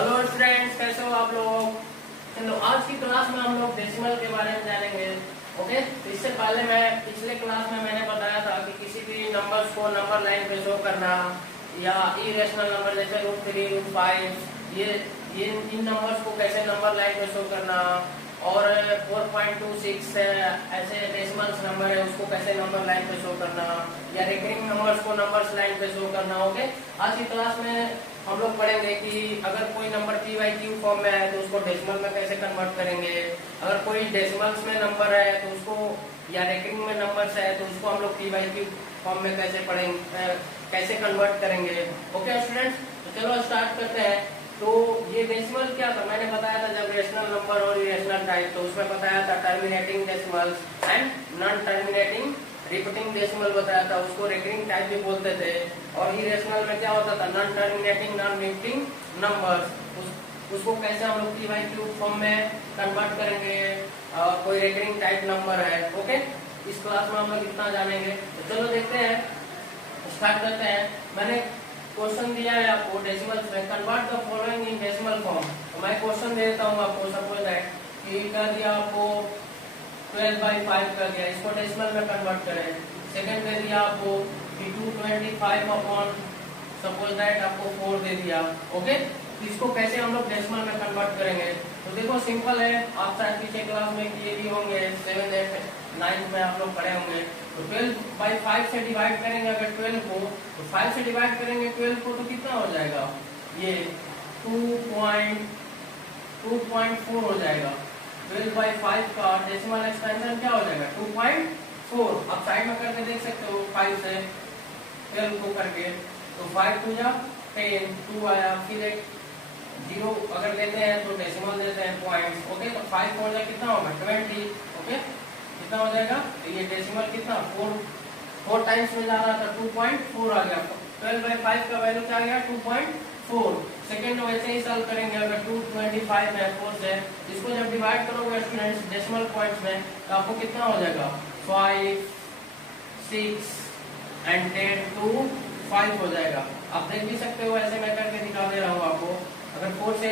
Hello students, कैसे हो आप लोग। चलो आज की क्लास में हम लोग डेसिमल के बारे में जानेंगे। ओके, तो इससे पहले मैं पिछले क्लास में मैंने बताया था कि किसी भी नंबर्स को नंबर लाइन पे शो करना या इरेशनल नंबर जैसे √3, √5 ये इन नंबर्स को कैसे नंबर लाइन पे शो करना, और 4.26 ऐसे डेसिमल्स नंबर है उसको कैसे नंबर लाइन पे शो करना, या रिकरिंग नंबर्स को नंबर्स लाइन पे शो करना। ओके, आज की क्लास में हम लोग पढ़ेंगे कि अगर कोई नंबर p/q फॉर्म में है तो उसको डेसिमल में कैसे कन्वर्ट करेंगे, अगर कोई डेसिमल्स में नंबर है तो उसको, या रेकरिंग में नंबर्स है तो उसको हम लोग p/q फॉर्म में कैसे पढ़ेंगे, कैसे कन्वर्ट करेंगे। ओके स्टूडेंट्स, तो चलो स्टार्ट करते हैं। तो ये डेसिमल क्या था, मैंने बताया था जब रेशनल नंबर और इरेशनल टाइप, तो उसमें बताया था terminating decimals and non terminating repeating decimal बताया था, उसको रेकरिंग टाइप भी बोलते थे। और इरेशनल में क्या होता था, non terminating non repeating numbers, उसको कैसे हम लोग p/q फॉर्म में कन्वर्ट करेंगे, और कोई रेकरिंग टाइप नंबर है। ओके, इस क्लास में हम लोग इतना जानेंगे। तो चलो देखते हैं, स्टार्ट करते हैं। मैंने क्वेश्चन दिया है आपको डेसिमल्स में, convert the following in decimal form. तो मैं क्वेश्चन दे देता हूँ आपको। सपोज दैट कि कर दिया आपको 12/5 कर दिया, इसको डेसिमल में कन्वर्ट करें। सेकंड दे दिया आपको कि 225 अपॉन सपोज दैट आपको 4 दे दिया। ओके, तो इसको कैसे हम लोग डेसिमल में कन्वर्ट करेंगे। तो देखो सिंपल है, आप शायद पीछे क्लास में किए भी होंगे, 7, 8, 9 में आप लोग पढ़े होंगे। तो 12/5 से डिवाइड करेंगे अगर 12 को, तो 5 से डिवाइड करेंगे 12 को तो कितना हो जाएगा, ये 2.4 हो जाएगा। 12/5 का डेसिमल एक्सपेंशन क्या हो जाएगा, 2.4। आप साइड में करके देख सकते हो 5 से 12 को करके। तो 5 2 जा 10, 2 आया, फिर एक 0 अगर लेते हैं तो डेसिमल देते हैं पॉइंट्स। ओके, तो 5 4 जा कितना होगा 20। ओके, कितना हो जाएगा, तो ये डेसिमल कितना 4 टाइम्स में जा रहा था, 2.4 आ गया। 12/5 का वैल्यू क्या आ गया, 2.4। सेकेंड वैसे ही सॉल्व करेंगे, अगर 225 है 4 से, इसको जब डिवाइड करोगे स्टूडेंट्स डेसिमल पॉइंट्स में, तो आपको कितना हो जाएगा 5, 6 एंड 10 to 5 हो जाएगा। आप देख भी सकते हो, ऐसे मैं करके दिखा दे रहा हूँ आपको। अगर 4 से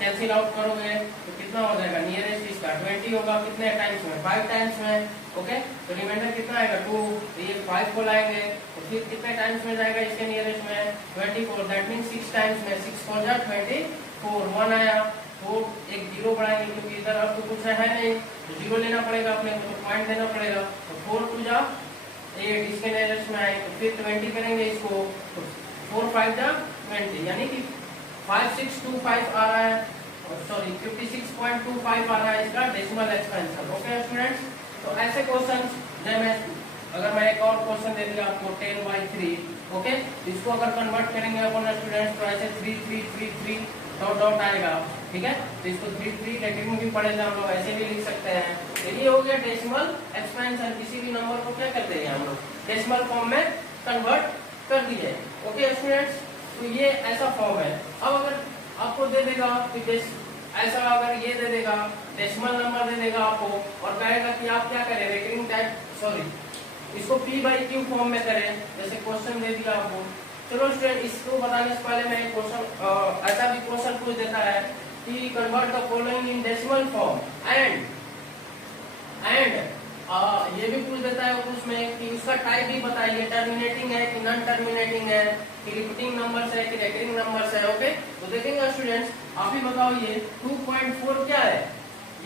कैंसिल आउट करोगे तो कितना हो जाएगा, नियरेस्ट इसका 20 होगा, कितने टाइम्स में 5 टाइम्स में। ओके, तो रिमाइंडर कितना आएगा 2, ये 5 को लाएंगे तो फिर कितने टाइम्स में जाएगा इसके नियरेस्ट में 24, दैट मीन 6 टाइम्स में। 6 4 जा 24, 1 आया, 4 एक 0 बढ़ाएंगे क्योंकि इधर अब तो कुछ है नहीं, तो 0 लेना पड़ेगा अपने को, तो पॉइंट देना पड़ेगा। तो 4 2 जा 8 इसके नियरेस्ट में आए, तो फिर 20 करेंगे इसको, तो 4 5 जा 20, यानी कि 5625 आ रहा है, सॉरी 56.25 आ रहा है इसका डेसिमल एक्सपेंशन। ओके स्टूडेंट्स, तो ऐसे क्वेश्चन अगर मैं एक और क्वेश्चन दे दिया आपको 10/3। ओके, इसको अगर कन्वर्ट करेंगे अपन स्टूडेंट्स तो ऐसे 3 3 3 3 डॉट डॉट आएगा। ठीक है, तो इसको 3 3 रेकरिंग भी पढ़ेगा, हम लोग ऐसे भी लिख सकते हैं। तो ये हो गया डेसिमल एक्सपेंशन, किसी भी नंबर को क्या करते हैं हम लोग डेसिमल फॉर्म में कन्वर्ट कर दिए। ओके स्टूडेंट्स, तो ये ऐसा फॉर्म है। अब अगर आपको दे देगा कि ऐसा, अगर ये दे देगा डेसिमल नंबर दे देगा आपको, और कहेगा कि आप क्या करें रेकरिंग टाइप, सॉरी इसको p/q फॉर्म में करें, जैसे क्वेश्चन दे दिया आपको। चलो स्टूडेंट, इसको बताने से पहले मैं क्वेश्चन, ऐसा भी क्वेश्चन पूछ देता है कि convert the following in decimal form and ये भी पूछ देता है उसमें कि उसका टाइप भी बताइए, टर्मिनेटिंग है कि नॉन टर्मिनेटिंग है, कि रिपीटिंग नंबर्स है कि रेकरिंग नंबर्स है। ओके, तो देखेंगे स्टूडेंट्स, आप ही बताओ ये 2.4 क्या है,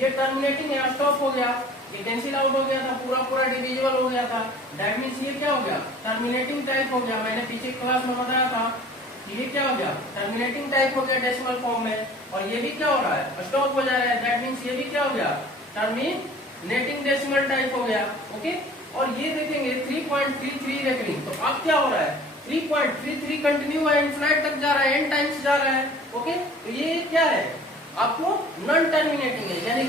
ये टर्मिनेटिंग है, स्टॉप हो गया, ये कैंसिल आउट हो गया था, पूरा डिविजिबल हो गया था, दैट मींस ये क्या हो गया, टर्मिनेटिंग टाइप हो गया। मैंने पीछे क्लास में बताया था ये क्या हो गया, टर्मिनेटिंग टाइप हो गया डेसिमल फॉर्म में। और ये भी क्या हो रहा है, स्टॉप हो जा रहा है, दैट मींस ये भी क्या हो गया, टर्मिनेटिंग डेसिमल टाइप हो गया। ओके, और ये देखेंगे 3.33 रेकरिंग, तो अब क्या हो रहा है 3.33 कंटिन्यू है, इनफिनिट तक जा रहा है, n टाइम्स जा रहा है। ओके, तो ये क्या है आपको नॉन टर्मिनेटिंग है, यानी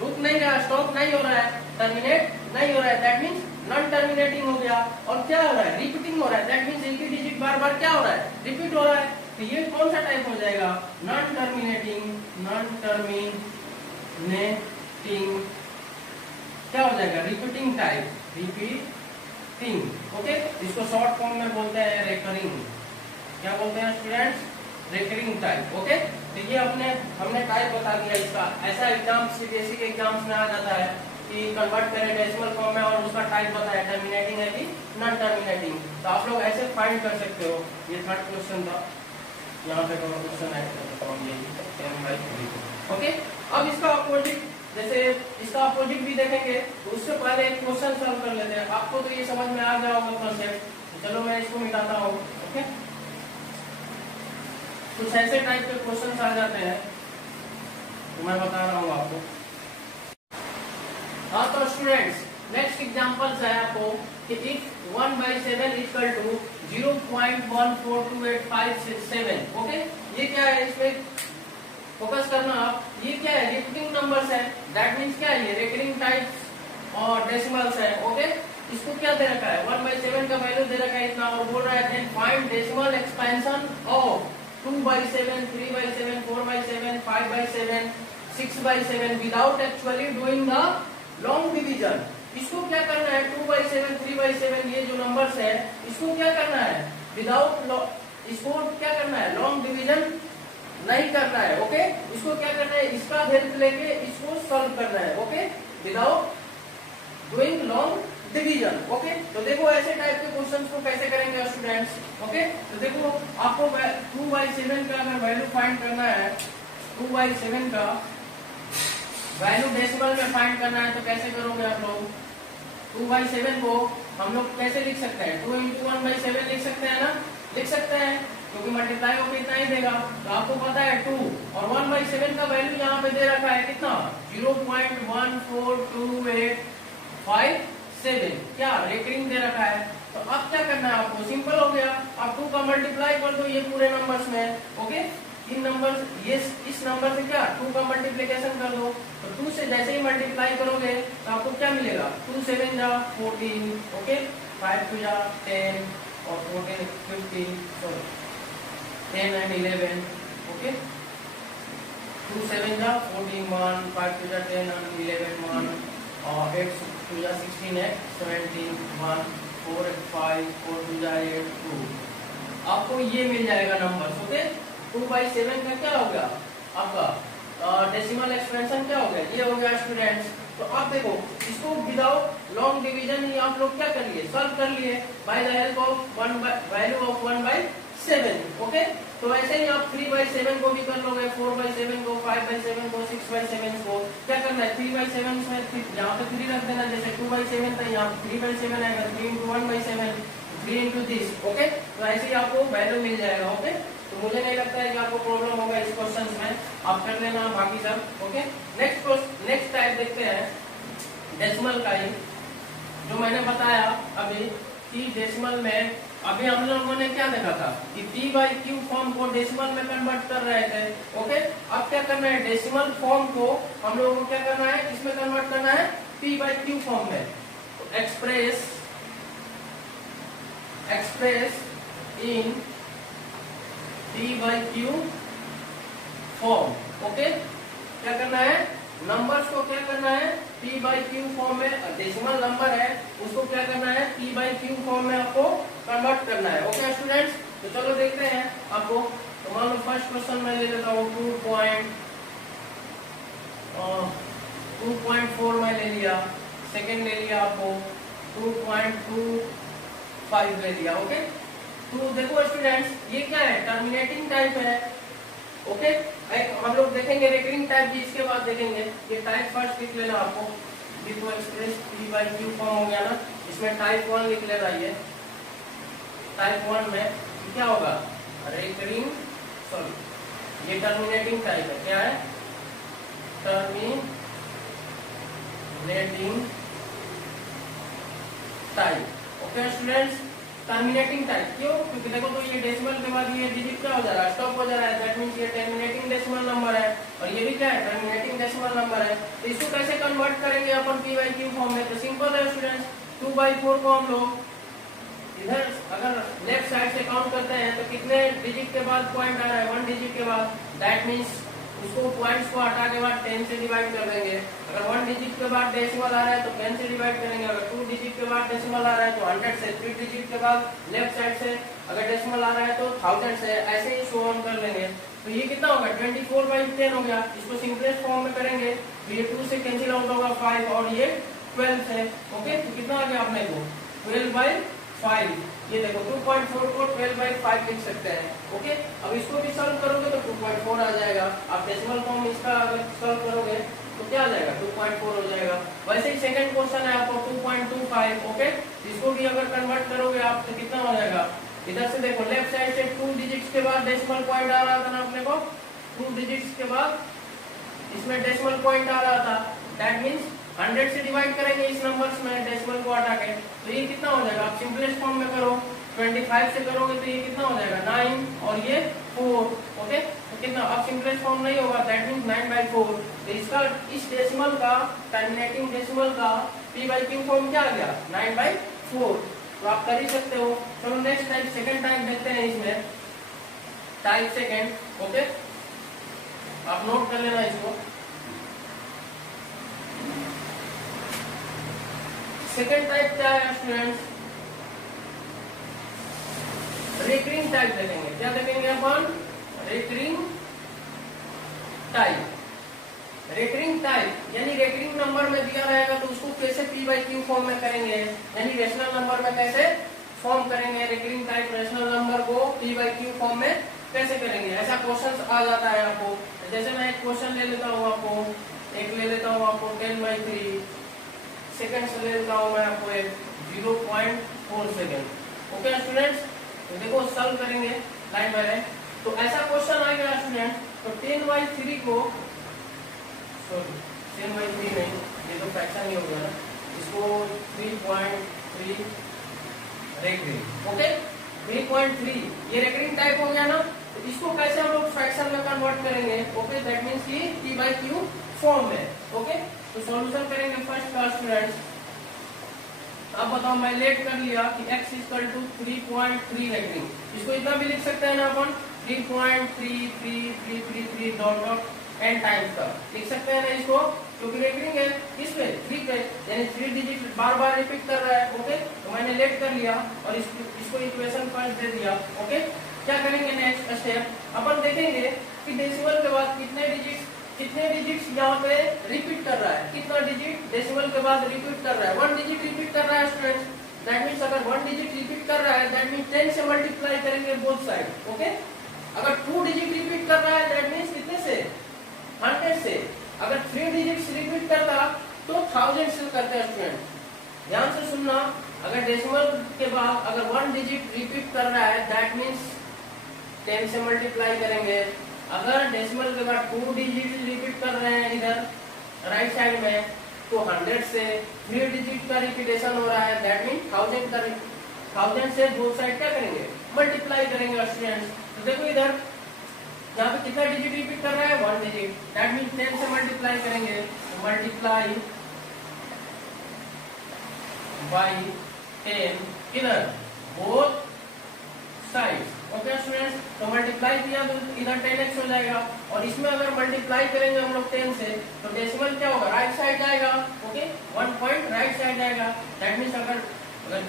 रुक नहीं रहा, स्टॉप नहीं हो रहा है, टर्मिनेट नहीं हो रहा है, दैट मींस नॉन टर्मिनेटिंग हो गया। और क्या हो रहा है, रिपीटिंग हो रहा है, दैट मींस एक ही डिजिट बार बार क्या हो रहा है, रिपीट हो रहा है। तो ये कौन सा टाइप हो जाएगा, नॉन टर्मिनेटिंग क्या हो जाएगा, रिपीटिंग टाइप, रिपीटिंग। ओके, इसको शॉर्ट फॉर्म में बोलते हैं रेकरिंग। क्या बोलते हैं स्टूडेंट्स, रिकरिंग टाइप। ओके, तो ये हमने टाइप बता दिया इसका। ऐसा एग्जाम सीबीएसई के एग्जाम्स में आ जाता है कि कन्वर्ट करें डेसिमल फॉर्म में और उसका टाइप बताया टर्मिनेटिंग है कि नॉन टर्मिनेटिंग। तो आप लोग ऐसे फाइंड कर सकते हो। ये थर्ड क्वेश्चन था, यहाँ पे क्वेश्चन ऐड कर सकता हूँ ये। ओके, अब इसका अपोजिट, जैसे इसका अपोजिट भी देखेंगे तो उससे पहले एक क्वेश्चन सॉल्व कर लेते हैं। आपको तो ये समझ में आ गया होगा कॉन्सेप्ट, तो चलो मैं इसको मिटाता हूँ। ओके, कुछ ऐसे टाइप के क्वेश्चन आ जाते हैं तो मैं बता रहा हूँ आपको। हाँ तो स्टूडेंट्स, नेक्स्ट एग्जांपल है आपको कि इफ 1/7 इक्वल टू 0.1428567। ओके, ये क्या है, इसमें फोकस करना आप। ये क्या है, रिपीटिंग नंबर्स है, दैट मींस क्या है, ये रिकरिंग टाइप्स और डेसिमल्स है। ओके, इसको क्या दे रखा है, 1/7 का वैल्यू दे रखा है इतना, और बोल रहा है then find decimal expansion of 2/7, 3/7, 4/7, 5/7, 6/7 without actually doing the long division. इसको क्या करना है, 2/7, 3/7 ये जो नंबर्स है इसको क्या करना है, विदाउट, इसको क्या करना है, लॉन्ग डिवीजन नहीं करना है। ओके, इसको क्या करना है, इसका हेल्प लेके इसको सॉल्व करना है। Okay, without doing long division. Okay, तो देखो ऐसे टाइप के क्वेश्चंस को कैसे करेंगे स्टूडेंट्स। ओके, तो देखो आपको 2/7 का अगर वैल्यू फाइंड करना है, 2/7 का वैल्यू डेसिमल में फाइंड करना है, तो कैसे करोगे आप लोग। 2/7 को हम लोग कैसे लिख सकते हैं, 2 × 1/7 लिख सकते हैं ना, लिख सकते हैं, क्योंकि मल्टीप्लाई होकर इतना ही देगा। तो आपको पता है 2 और 1/7 का वैल्यू यहाँ पे दे रखा है कितना, 0.14285 क्या रिकरिंग दे रखा है। तो अब क्या करना है आपको, सिंपल हो गया, आप 2 का मल्टीप्लाई कर दो ये पूरे नंबर्स में। ओके, इन नंबर्स, ये इस नंबर से क्या 2 का मल्टीप्लिकेशन कर दो। तो 2 से जैसे ही मल्टीप्लाई करोगे तो आपको क्या मिलेगा, 2 7 जा 14, ओके, 5 2 जा 10 और 14 15, सॉरी 10 and 11। ओके, 2 7 जा 14 1, 5 2 जा 10 and 11 1, और 8 2 जा 16 8 17 1, 4 8 5, 4 2 जा 8 2। आपको ये मिल जाएगा नंबर्स। ओके, 2/7 का क्या हो गया आपका डेसिमल एक्सपेंशन क्या हो गया, ये हो गया स्टूडेंट्स। तो आप देखो इसको विदाउट लॉन्ग डिवीजन ही आप लोग क्या कर लिए, सॉल्व कर लिए by the help of value of 1/7। Okay, तो ऐसे ही आप 3/7 को भी कर लोगे, 4/7 को, 5/7 को, 6/7 को। क्या करना है, 3/7 में यहाँ पे 3 रख देना, जैसे 2/7 था यहाँ 3/7 आएगा, 3 × 1/7, 3 × दिस। ओके, तो ऐसे ही आपको वैल्यू मिल जाएगा। ओके, तो मुझे नहीं लगता है कि आपको प्रॉब्लम होगा इस क्वेश्चन में, आप कर लेना बाकी सब। ओके, नेक्स्ट टाइप देखते हैं डेसिमल का ही, जो मैंने बताया अभी कि डेसिमल में अभी हम लोगों ने क्या देखा था कि p/q फॉर्म को डेसिमल में कन्वर्ट कर रहे थे। ओके, अब क्या करना है, डेसिमल फॉर्म को हम लोगों को क्या करना है, इसमें कन्वर्ट करना है p/q फॉर्म में। तो express in p/q form. Okay, क्या करना है, नंबर्स को क्या करना है, p/q फॉर्म में, डेसिमल नंबर है उसको क्या करना है, p/q फॉर्म में आपको कन्वर्ट करना है। ओके स्टूडेंट्स, तो चलो देखते हैं आपको। तो मान लो फर्स्ट क्वेश्चन में ले लेता हूँ 2.4 में ले लिया, सेकेंड ले लिया आपको 2.25 ले लिया। ओके, तो देखो स्टूडेंट्स ये क्या है, टर्मिनेटिंग टाइप है। ओके, हम लोग देखेंगे रिकरिंग टाइप भी इसके बाद देखेंगे। ये टाइप फर्स्ट लिख लेना आपको, देखो एक्सप्रेस p/q फॉर्म हो गया ना, इसमें टाइप 1 लिख लेना। ये टाइप 1 में क्या होगा, रिकरिंग, सॉरी ये टर्मिनेटिंग टाइप है, क्या है, terminating type. Okay students, terminating type क्यों, क्योंकि देखो तो ये डेसिमल के बाद ये डिजिट क्या हो जा रहा है, स्टॉप हो जा रहा है, दैट मींस ये टर्मिनेटिंग डेसिमल नंबर है, और ये भी क्या है, टर्मिनेटिंग डेसिमल नंबर है। तो इसको कैसे कन्वर्ट करेंगे अपन p/q फॉर्म में, तो सिंपल है स्टूडेंट्स, 2/4 को हम लोग इधर अगर लेफ्ट साइड से काउंट करते हैं तो कितने डिजिट के बाद पॉइंट आ रहा है, 1 डिजिट के बाद, दैट मींस उसको पॉइंट्स को हटा के बाद 10 से डिवाइड कर देंगे। अगर 1 डिजिट के बाद डेसिमल आ रहा है तो 10 से डिवाइड करेंगे। अगर 2 डिजिट के बाद डेसिमल आ रहा है तो 100 से, 3 डिजिट के बाद लेफ्ट साइड से अगर डेसिमल आ रहा है तो 1000 से, ऐसे ही शो ऑन कर लेंगे। तो ये कितना होगा 24/10 हो गया। इसको सिंपलेस्ट फॉर्म में करेंगे तो ये 2 से कैंसिल आउट होगा 5 और ये 12 से। ओके, तो कितना आ गया अपने को 12/5। ये देखो 2.4 को 12/5 लिख सकते हैं। ओके, अब इसको भी सॉल्व करोगे तो 2.4 आ जाएगा। आप डेसिमल फॉर्म इसका अगर सॉल्व करोगे तो क्या आ जाएगा 2.4 हो जाएगा। वैसे ही सेकंड क्वेश्चन है आपको 2.25। ओके, इसको भी अगर कन्वर्ट करोगे आप तो कितना हो जाएगा। इधर से देखो लेफ्ट साइड से 2 डिजिट्स के बाद डेसिमल पॉइंट आ रहा था ना अपने को, 2 डिजिट्स के बाद इसमें डेसिमल पॉइंट आ रहा था। दैट मींस 100 से डिवाइड करेंगे इस नंबर्स में डेसिमल को हटा के, तो ये कितना हो जाएगा। आप सिंपलेस्ट फॉर्म में करो 25 से करोगे तो ये कितना हो जाएगा 9 और ये 4। ओके, तो कितना अब सिंपलेस्ट फॉर्म नहीं होगा, दैट मींस 9/4। तो इसका इस डेसिमल का टर्मिनेटिंग डेसिमल का p/q फॉर्म क्या आ गया 9/4। तो आप कर ही सकते हो। चलो नेक्स्ट टाइप, सेकंड टाइप देखते हैं इसमें, टाइप सेकंड। ओके, आप नोट कर लेना इसको। सेकंड टाइप क्या है स्टूडेंट्स, रिकरिंग टाइप देखेंगे। क्या देखेंगे अपन, रिकरिंग टाइप। रिकरिंग टाइप यानी रिकरिंग नंबर में दिया रहेगा तो उसको कैसे p/q फॉर्म में करेंगे, यानी रेशनल नंबर में कैसे फॉर्म करेंगे। रिकरिंग टाइप रेशनल नंबर को p/q फॉर्म में कैसे करेंगे, ऐसा क्वेश्चन आ जाता है आपको। जैसे मैं एक क्वेश्चन ले लेता हूँ आपको, एक ले लेता हूँ आपको 10/3 सेकंड से ले लेता हूँ मैं आपको एक 0.4 सेकंड। ओके स्टूडेंट्स, तो देखो सॉल्व करेंगे लाइन बाय लाइन। तो ऐसा क्वेश्चन आएगा स्टूडेंट, तो 10/3 को, सॉरी 10/3 नहीं, ये तो फ्रैक्शन ही हो गया ना, इसको 3.3 रेकरिंग। ओके, 3.3 ये रेकरिंग टाइप हो गया ना। तो इसको कैसे हम लोग फ्रैक्शन में कन्वर्ट करेंगे। ओके, दैट मींस कि p/q फॉर्म में। ओके, तो सॉल्यूशन करेंगे फर्स्ट का स्टूडेंट्स। अब बताओ, मैं लेट कर लिया कि x = 3.3 रेकरिंग। इसको इतना भी लिख सकते हैं ना अपन 3.3333 डॉट डॉट n टाइम्स का लिख सकते हैं ना इसको, क्योंकि रेकरिंग है किस पे 3 पे, यानी 3 डिजिट बार बार रिपीट कर रहा है। ओके, तो मैंने लेट कर लिया और इसको इक्वेशन फर्स्ट दे दिया। ओके, क्या करेंगे नेक्स्ट स्टेप, अपन देखेंगे कि डेसिमल के बाद कितने डिजिट्स यहाँ पे रिपीट कर रहा है, कितना डिजिट डेसिमल के बाद रिपीट कर रहा है। 1 डिजिट रिपीट कर रहा है स्टूडेंट्स, दैट मींस अगर 1 डिजिट रिपीट कर रहा है दैट मींस 10 से मल्टीप्लाई करेंगे बोथ साइड। ओके, अगर 2 डिजिट रिपीट कर रहा है दैट मींस कितने से 100 से। अगर 3 डिजिट्स रिपीट करता तो 1000 से करते हैं स्टूडेंट। ध्यान से सुनना, अगर डेसिमल के बाद अगर 1 डिजिट रिपीट कर रहा है दैट मींस 10 से मल्टीप्लाई करेंगे। अगर डेसिमल के बाद 2 डिजिट रिपीट कर रहे हैं इधर राइट साइड में तो 100 से। 3 डिजिट का रिपीटेशन हो रहा है दैट मीन 1000 से बोथ साइड क्या करेंगे मल्टीप्लाई करेंगे स्टूडेंट्स। तो देखो इधर यहाँ पे कितना डिजिट रिपीट कर रहा है 1 डिजिट, दैट मीन 10 से मल्टीप्लाई करेंगे, तो मल्टीप्लाई बाय 10 किधर बोथ साइड्स। ओके स्टूडेंट्स, तो मल्टीप्लाई किया तो इधर 10x हो जाएगा और इसमें अगर मल्टीप्लाई करेंगे हम लोग 10 से तो डेसिमल क्या होगा राइट साइड जाएगा। ओके, 1 पॉइंट राइट साइड जाएगा। दैट मींस अगर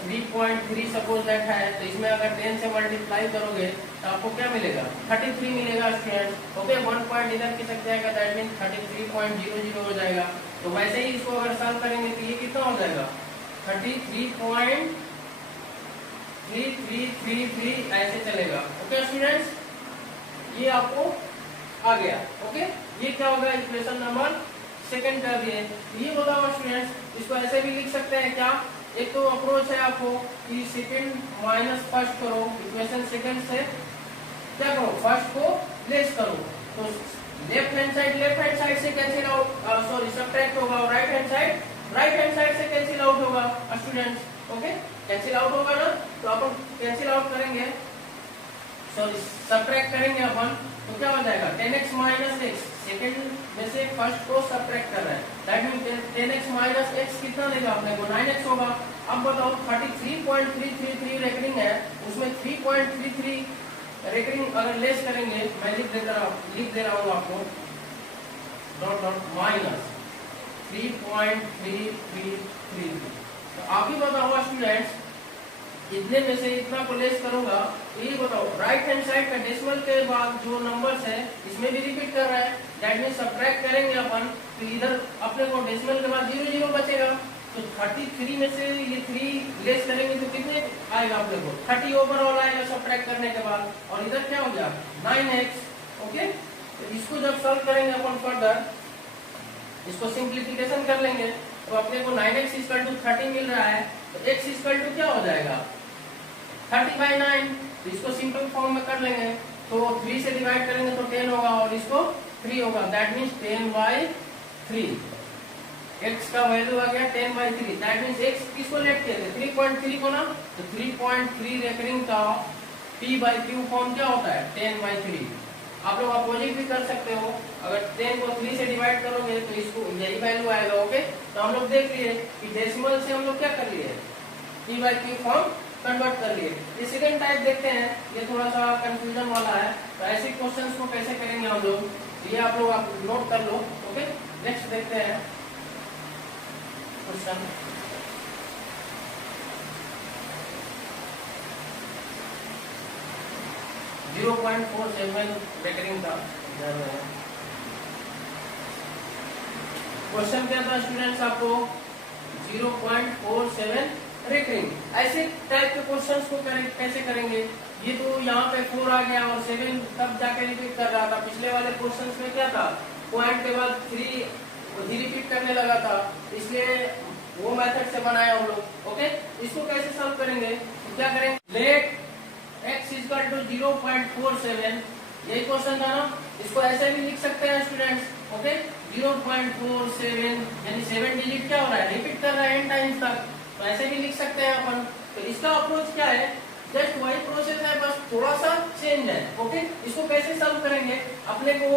3.3 सपोज दैट है तो इसमें अगर 10 से मल्टीप्लाई करोगे तो आपको क्या मिलेगा 33 मिलेगा स्टूडेंट्स। ओके, 1 पॉइंट इधर खिसक जाएगा दैट मींस 33.00 हो जाएगा। तो वैसे ही इसको अगर सॉल्व करेंगे तो ये कितना हो जाएगा 33.3333 ऐसे चलेगा। ओके स्टूडेंट्स, ये आपको आ गया। ओके, ये क्या होगा इक्वेशन नंबर सेकंड कर दिए। ये बताओ स्टूडेंट्स, इसको ऐसे भी लिख सकते हैं क्या, एक तो अप्रोच है आपको कि सेकंड माइनस फर्स्ट करो, इक्वेशन सेकंड से क्या करो फर्स्ट को लेस करो। तो लेफ्ट हैंड साइड से कैंसिल आउट, सॉरी सब्ट्रैक्ट होगा और राइट हैंड साइड से कैंसिल आउट होगा स्टूडेंट्स। ओके, कैंसिल आउट होगा ना, तो अपन कैंसिल आउट करेंगे, सॉरी सब्ट्रैक्ट करेंगे अपन, तो क्या हो जाएगा 10x माइनस x। सेकंड में से फर्स्ट को सब्ट्रैक्ट कर रहा है that mean 10x minus x कितना देगा अपने को 9x होगा। अब बताओ 33.333 रेकरिंग है, उसमें 3.33 रेकरिंग अगर लेस करेंगे, मैं लिख दे रहा हूँ आपको डॉट डॉट माइनस 3.3333। तो आप ही बताओ स्टूडेंट्स, इतने में से इतना को लेस करूंगा तो ये बताओ राइट हैंड साइड का डेसिमल के बाद जो नंबर्स है इसमें भी रिपीट कर रहा है, दैट मीन सब्ट्रैक्ट करेंगे अपन तो इधर अपने को डेसिमल के बाद 0 0 बचेगा। तो 33 में से ये 3 लेस करेंगे तो कितने आएगा अपने को 30 ओवरऑल आएगा सब्ट्रैक्ट करने के बाद। और इधर क्या हो गया 9x। ओके, तो इसको जब सॉल्व करेंगे अपन फर्दर, इसको सिंप्लीफिकेशन कर लेंगे तो अपने को 9x इक्वल टू 30 मिल रहा है। तो x इक्वल टू क्या हो जाएगा 30/9। तो इसको सिंपल फॉर्म में कर लेंगे तो 3 से डिवाइड करेंगे तो 10 होगा और इसको 3 होगा, दैट मीन्स 10/3। x का वैल्यू आ गया 10/3, दैट मीन्स x किसको लेट किए थे 3.3 को ना, तो 3.3 रेकरिंग का p/q फॉर्म क्या होता है 10/3। आप लोग अपोजिट भी कर सकते हो, अगर 10 को 3 से डिवाइड करोगे तो इसको यही वैल्यू आएगा। ओके, तो हम लोग देख लिए कि डेसिमल से हम लोग क्या कर लिए p/q फॉर्म कन्वर्ट कर लिए। ये सेकंड टाइप देखते हैं, ये थोड़ा सा कंफ्यूजन वाला है, तो ऐसे क्वेश्चंस को कैसे करेंगे हम लोग ये आप लोग नोट कर लो। ओके, नेक्स्ट देखते हैं क्वेश्चन। रेकरिंग का क्वेश्चन क्या था स्टूडेंट्स आपको 0.47 रेकरिंग। ऐसे टाइप के क्वेश्चंस को कैसे करेंगे, ये तो यहाँ पे 4 आ गया और 7 तब जाके रिपीट कर रहा था। पिछले वाले क्वेश्चंस में क्या था पॉइंट के बाद 3 ही रिपीट करने लगा था, इसलिए वो मेथड से बनाया हम लोग। ओके, इसको कैसे सॉल्व करेंगे तो क्या करेंगे लेट x इक्वल टू 0.47, यही क्वेश्चन था ना, इसको ऐसे भी लिख सकते हैं स्टूडेंट्स। ओके, 0.47 यानी 7 डिजिट क्या हो रहा है रिपीट कर रहा है n टाइम्स तक, तो ऐसे भी लिख सकते हैं अपन। तो इसका अप्रोच क्या है, जस्ट वही प्रोसेस है, बस थोड़ा सा चेंज है। ओके, इसको कैसे सॉल्व करेंगे, अपने को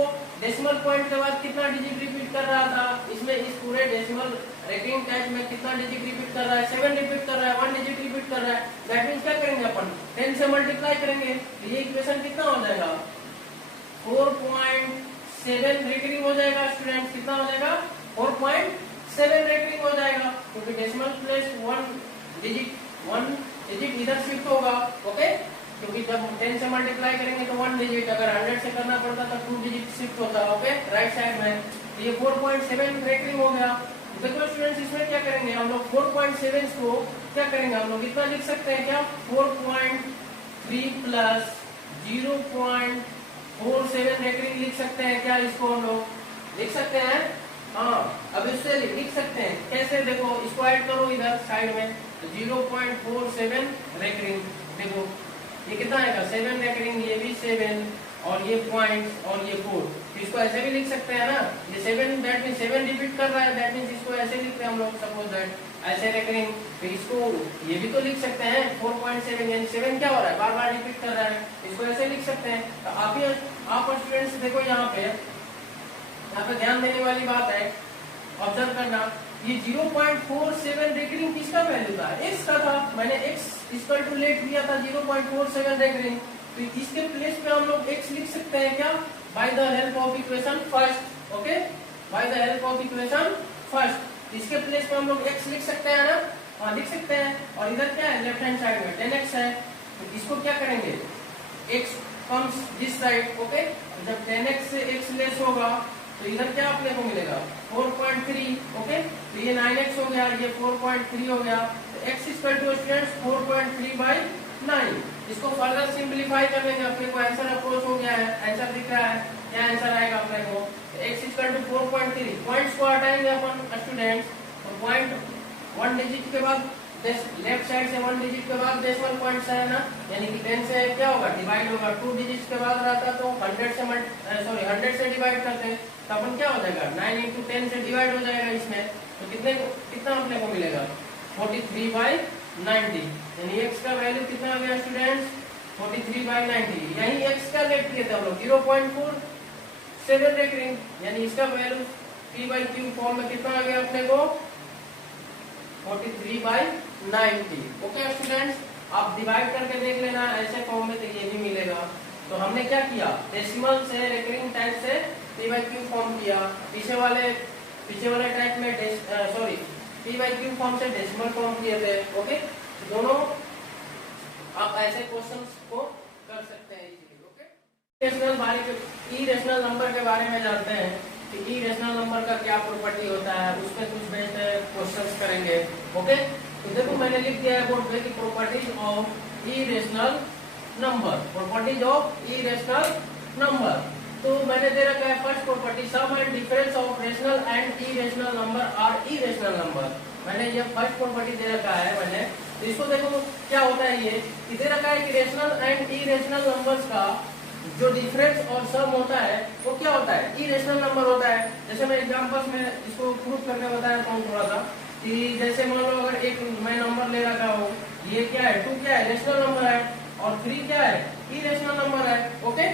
डेसिमल पॉइंट के बाद कितना डिजिट रिपीट कर रहा था, इसमें इस पूरे डेसिमल रेकरिंग टाइप में कितना डिजिट रिपीट कर रहा है 7 रिपीट कर रहा है, 1 डिजिट रिपीट कर रहा है, दैट मींस क्या करेंगे अपन 10 से मल्टीप्लाई करेंगे तो ये इक्वेशन कितना हो जाएगा 4.7 रेकरिंग हो जाएगा स्टूडेंट्स। कितना हो जाएगा 4.7 रेकरिंग हो जाएगा, क्योंकि डेसिमल प्लेस 1 डिजिट इधर शिफ्ट होगा। ओके, क्योंकि जब 10 से मल्टीप्लाई करेंगे तो 1 डिजिट, अगर 100 से करना पड़ता तो 2 डिजिट शिफ्ट होता। ओके, राइट साइड में ये 4.7 रेकरिंग हो गया। देखो स्टूडेंट्स, इसमें क्या करेंगे हम लोग 4.7 को क्या करेंगे हम लोग इतना लिख सकते हैं क्या 4.3 प्लस 0.47 रेकरिंग लिख सकते हैं क्या, इसको हम लोग लिख सकते हैं। हाँ, अब इससे लिख सकते हैं कैसे, देखो इसको ऐड करो इधर साइड में, तो 0.47 रेकरिंग, देखो ये कितना आएगा 7 रेकरिंग, ये भी 7 और ये पॉइंट्स और ये 4, तो इसको ऐसे भी लिख सकते हैं ना, ये 7 दैट मीन 7 रिपीट कर रहा है, दैट मीन इसको ऐसे लिखते हैं हम लोग सपोज दैट ऐसे रेकरिंग, तो इसको ये भी तो लिख सकते हैं 4.7 यानी 7 क्या हो रहा है बार बार रिपीट कर रहा है, इसको ऐसे लिख सकते हैं। तो आप स्टूडेंट्स देखो यहाँ पे ध्यान देने वाली बात है, ऑब्जर्व करना, ये 0.47 रेकरिंग किसका वैल्यू था x का था, मैंने x इक्वल टू लेट दिया था 0.47 रेकरिंग, तो इसके प्लेस पे हम लोग x लिख सकते हैं क्या by the help of equation first. Okay, by the help of equation first, इसके प्लेस पे हम लोग x लिख सकते हैं ना, हाँ लिख सकते हैं। और इधर क्या है लेफ्ट हैंड साइड में 10x है, तो इसको क्या करेंगे x comes this side. Okay, जब 10x से x लेस होगा तो इधर क्या अपने को मिलेगा 4.3। ओके, तो ये 9x हो गया, ये 4.3 हो गया, तो x इक्वल टू स्टूडेंट्स 4.3/9। इसको फर्दर सिंपलीफाई कर लेंगे, अपने को आंसर अप्रोच हो गया है, आंसर दिख रहा है, क्या आंसर आएगा अपने को x इक्वल टू 4.3। पॉइंट्स को हटाएंगे अपन स्टूडेंट्स, तो पॉइंट 1 डिजिट के बाद लेफ्ट साइड से 1 डिजिट के बाद डेसिमल पॉइंट्स है ना, यानी कि 10 से क्या होगा डिवाइड होगा, 2 डिजिट के बाद रहता तो 100 से डिवाइड करते तो अपन क्या हो जाएगा 9 × 10 से डिवाइड हो जाएगा इसमें, तो कितना अपने को मिलेगा 43/90, यानी x का वैल्यू कितना आ गया स्टूडेंट्स 43/90। यही x का लेट किए थे हम लोग 0.47 रेकरिंग, यानी इसका वैल्यू p/q फॉर्म में कितना आ गया अपने को 43/90। ओके स्टूडेंट्स, आप डिवाइड करके देख लेना ऐसे फॉर्म में, तो ये भी मिलेगा। तो हमने क्या किया डेसिमल से रेकरिंग टाइप से पी बाई क्यू फॉर्म किया, पीछे वाले टाइप में पी बाई क्यू फॉर्म से डेसिमल फॉर्म किए थे। ओके, दोनों आप ऐसे क्वेश्चंस को कर सकते हैं इजीली। ओके, इरेशनल नंबर के बारे में जानते हैं कि इरेशनल नंबर का क्या प्रॉपर्टी होता है, उसमें कुछ बेस्ड क्वेश्चंस करेंगे। ओके, तो देखो मैंने लिख दिया है बोर्ड पे कि properties of irrational number, properties of irrational number. तो मैंने दे रखा है first property, sum and difference of rational and irrational number are irrational number. मैंने ये फर्स्ट प्रॉपर्टी दे रखा है मैंने, तो इसको देखो क्या होता है, ये दे रखा है कि रेशनल एंड इरेशनल नंबर्स का जो डिफरेंस और सम होता है वो क्या होता है, इरेशनल नंबर होता है। जैसे मैं एग्जांपल्स में इसको प्रूव करके बताया था थोड़ा सा कि जैसे मान लो अगर एक मैं नंबर ले रखा हूँ, ये क्या है 2 क्या है रेशनल नंबर है और 3 क्या है इरेशनल नंबर है। ओके,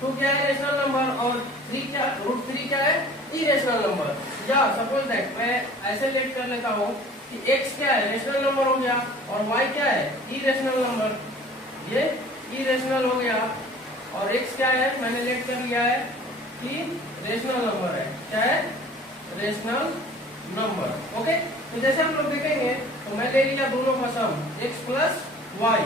2 क्या है रेशनल नंबर और 3 क्या √3 क्या है इरेशनल नंबर। या सपोज दैट मैं ऐसे लेट कर लेता हूँ कि x क्या है रेशनल नंबर हो गया और y क्या है इरेशनल नंबर, ये इरेशनल हो गया और x क्या है मैंने लेट कर लिया है कि रेशनल नंबर है, क्या है रेशनल नंबर। ओके, तो जैसे हम लोग देखेंगे तो मैं ले लिया दोनों का सम x प्लस y,